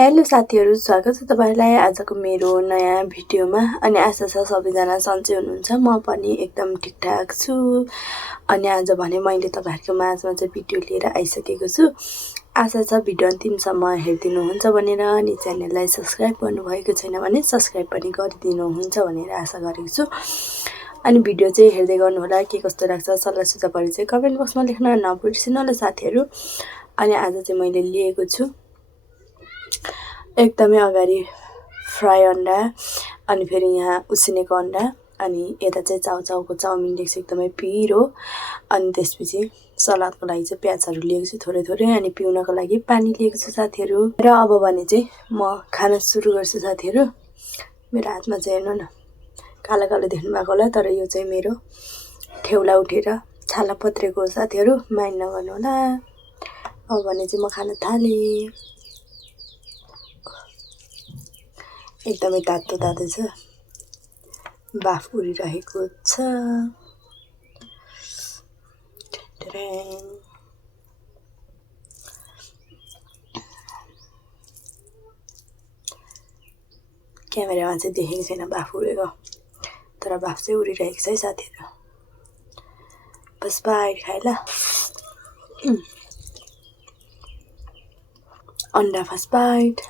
Hello साथीहरू, स्वागत छ तपाईँलाई आजको मेरो नयाँ भिडियोमा। अनि आशा छ सबैजना सन्चै हुनुहुन्छ। म पनि एकदम ठिकठाक छु। अनि आज भने मैले तपाईँहरूको माझमा चाहिँ भिडियो लिएर आइसकेको छु। आशा छ भिडियो अन्तिमसम्म हेरिदिनुहुन्छ भनेर। अनि च्यानललाई सब्सक्राइब गर्नुभएको छैन भने सब्सक्राइब पनि गरिदिनुहुन्छ भनेर आशा गरेको छु। अनि भिडियो चाहिँ हेर्दै गर्नुहोला, के कस्तो लाग्छ सल्लाह सुझावहरू चाहिँ कमेन्ट बक्समा लेख्न नबिर्सिनु होला साथीहरू। अनि आज चाहिँ मैले लिएको छु एकदमै अगाडि फ्राई अन्डा, अनि फेरि यहाँ उसिनेको अन्डा, अनि यता चाहिँ चाउचाउको चाउमिन लिएको छु एकदमै पिरो। अनि त्यसपछि सलादको लागि चाहिँ प्याजहरू लिएको छु थोरै थोरै, अनि पिउनको लागि पानी लिएको छु साथीहरू। र अब भने चाहिँ म खाना सुरु गर्छु साथीहरू। मेरो हातमा चाहिँ हेर्नु न, कालो कालो देख्नु भएको होला, तर यो चाहिँ मेरो ठेउला उठेर छाला पत्रेको साथीहरू, माइन्ड नगर्नु होला। अब भने चाहिँ म खान थालेँ। एकदमै तातो तातो छ, बाफ उडिरहेको छ। क्यामेरामा चाहिँ देखेको छैन बाफ उडेको, तर बाफ चाहिँ उडिरहेको छ है साथीहरू। बस बाइट खाएँ ल। अन्डा फर्स्ट बाइट।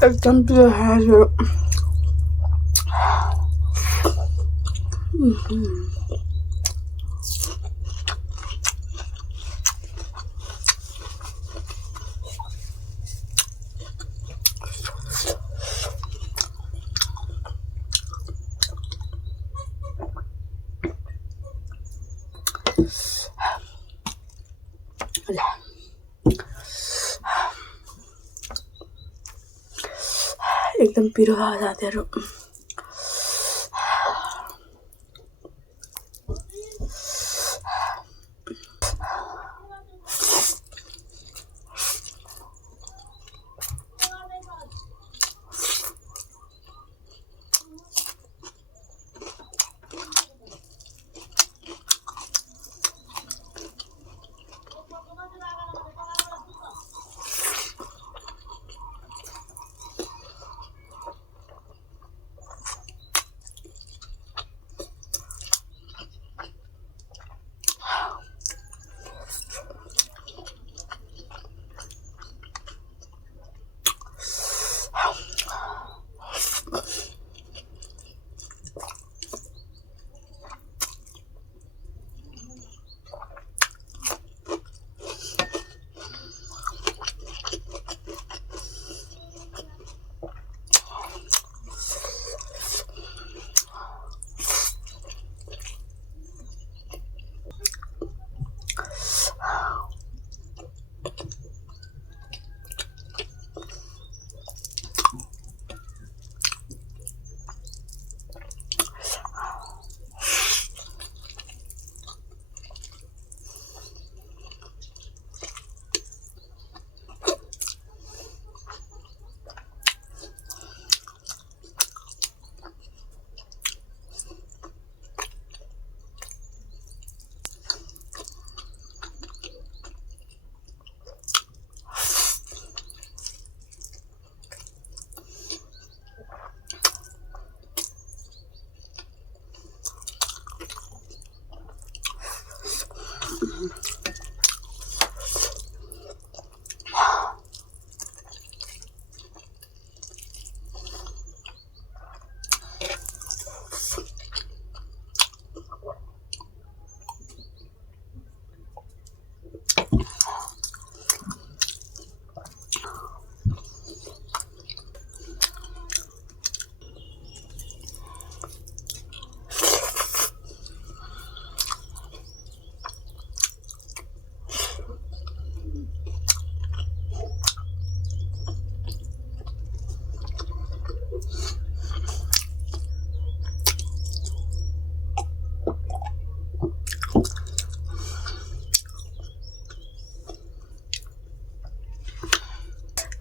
एकदम पिरो खायो। एकदम पिरो खायो साथीहरू।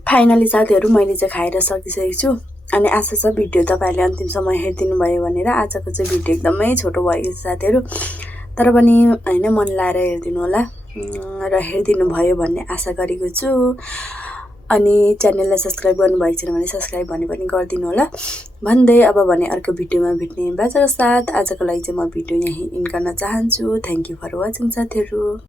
फाइनली साथीहरू मैले चाहिँ खाएर सकिसकेको छु अनि आशा छ भिडियो तपाईँहरूले अन्तिमसम्म हेरिदिनु भयो भनेर। आजको चाहिँ भिडियो एकदमै छोटो भएको छ साथीहरू, तर पनि होइन मन लाएर हेरिदिनु होला र हेरिदिनु भयो भन्ने आशा गरेको छु। अनि च्यानललाई सब्सक्राइब गर्नुभएको छैन भने सब्सक्राइब भने पनि गरिदिनु होला भन्दै अब भने अर्को भिडियोमा भेट्ने बाचाको साथ आजको लागि चाहिँ म भिडियो यहीँ इन्ड गर्न चाहन्छु। थ्याङ्क यू फर वाचिङ साथीहरू।